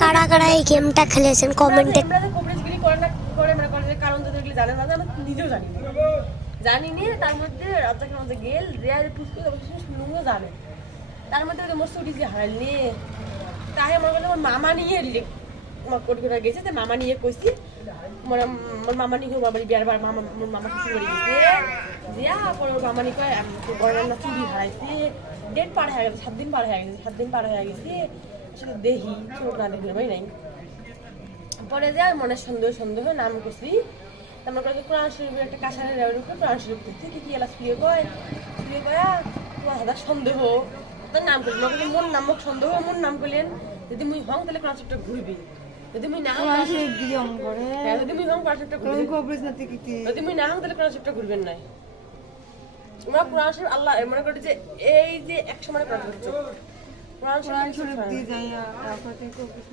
কারা কারা এই গেমটা খেলেছেন কমেন্টে কভারেজগুলি করে না করে মানে করে কারণ যদি এগুলি জানেন না আমি নিজেও জানি না জানি নি তার মধ্যে আপনাকে মধ্যে গেল রিয়াল পুষ্পি অবশ্য শুনুও জানে তার মধ্যে ওই মোস্ট উঠি যে হারাইনি তাই আমার বলে আমার মামা নিয়ে আমার কোটি কোটা গেছে তাই মামা নিয়ে কইছি মোর মামা নিয়ে বাবার বিয়ার বার মামা মোর মামা শ্বশুর বাড়ি গেছে দিয়া পরে ওর মামা নিয়ে কয় গড়ার না চুরি হারাইছে ডেট পার হয়ে গেছে 7 দিন পার হয়ে গেছে 7 দিন পার হয়ে গেছে সেটা দেখি চোখ না দেখলে ভাই নাই পরে যায় মনে সন্দেহ সন্দেহ নাম করছি তারপর করে কোরআন শরীফের একটা কাশানের রেওয়ার উপর কোরআন শরীফ দেখছি কি এলা শুয়ে কয় তোমার হাজার সন্দেহ তার নাম করলেন আমাকে মন নামক সন্দেহ মন নাম করলেন যদি মুই হং তাহলে কোরআন শরীফটা ঘুরবি যদি মুই না কোরআন শরীফ দিয়ে অন করে যদি মুই হং কোরআন শরীফটা কোন ঘুরবি কভারেজ না টিকিটি যদি মুই না হং তাহলে কোরআন শরীফটা ঘুরবেন না আমরা কোরআন শরীফ আল্লাহ মনে করি যে এই যে 100 মানে কোরআন শরীফ কোরআন শরীফ দিয়ে যাই তারপর থেকে কভারেজ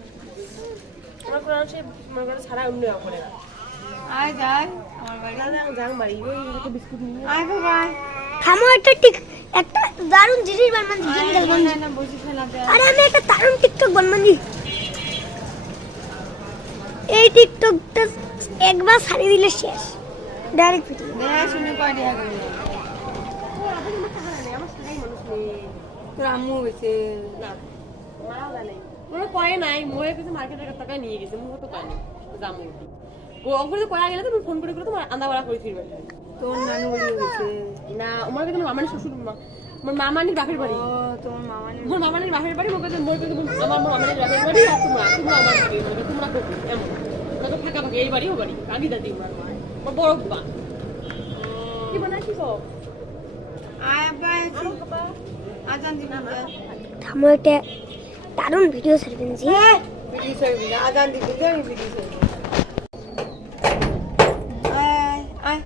আমরা কোরআন শরীফ মনে করি সারা উন্নয়ন করে না আয় যাই আমার বাড়ি দাদা জাং মারি ওই একটা বিস্কুট নিয়ে আয় বাবা থামো একটা দারুণ জিনিস বানমান গেম খেলবো না বসে খেলাতে আরে আমি একটা দারুণ টিকটক বানমান এই টিকটকটা একবার ছাড়িয়ে দিলে শেষ ডাইরেক্ট ভিডিও দেখা শুনে কয় দিয়া গেল তোর আম্মু গেছে না মনে কয়ে নাই মই কিছু মার্কেটের টাকা নিয়ে গেছে মুখ তো পানি জামু অগ্রে কয়া গেলে তো ফোন করে তোমার আন্দাবাড়া করে ফিরবে তোর নানু বলি গেছে না আমার কিন্তু মামানি শ্বশুর আমার মামানির বাপের বাড়ি ও তোর মামা নেই আমার মামানির বাপের বাড়ি মোকে আমার মামানির বাপের বাড়ি আর তোমরা আমার বাড়ি তোমরা করবে এমন ওরা তো ফাঁকা ফাঁকা এই বাড়ি ও বাড়ি আগে দাদি আমার বড় বা কি বানাইছিস আয় আব্বা আজান দিবি থামো একটা দারুণ ভিডিও ছাড়বেন জি ভিডিও ছবি আজান দিবি আমি ভিডিও ছবি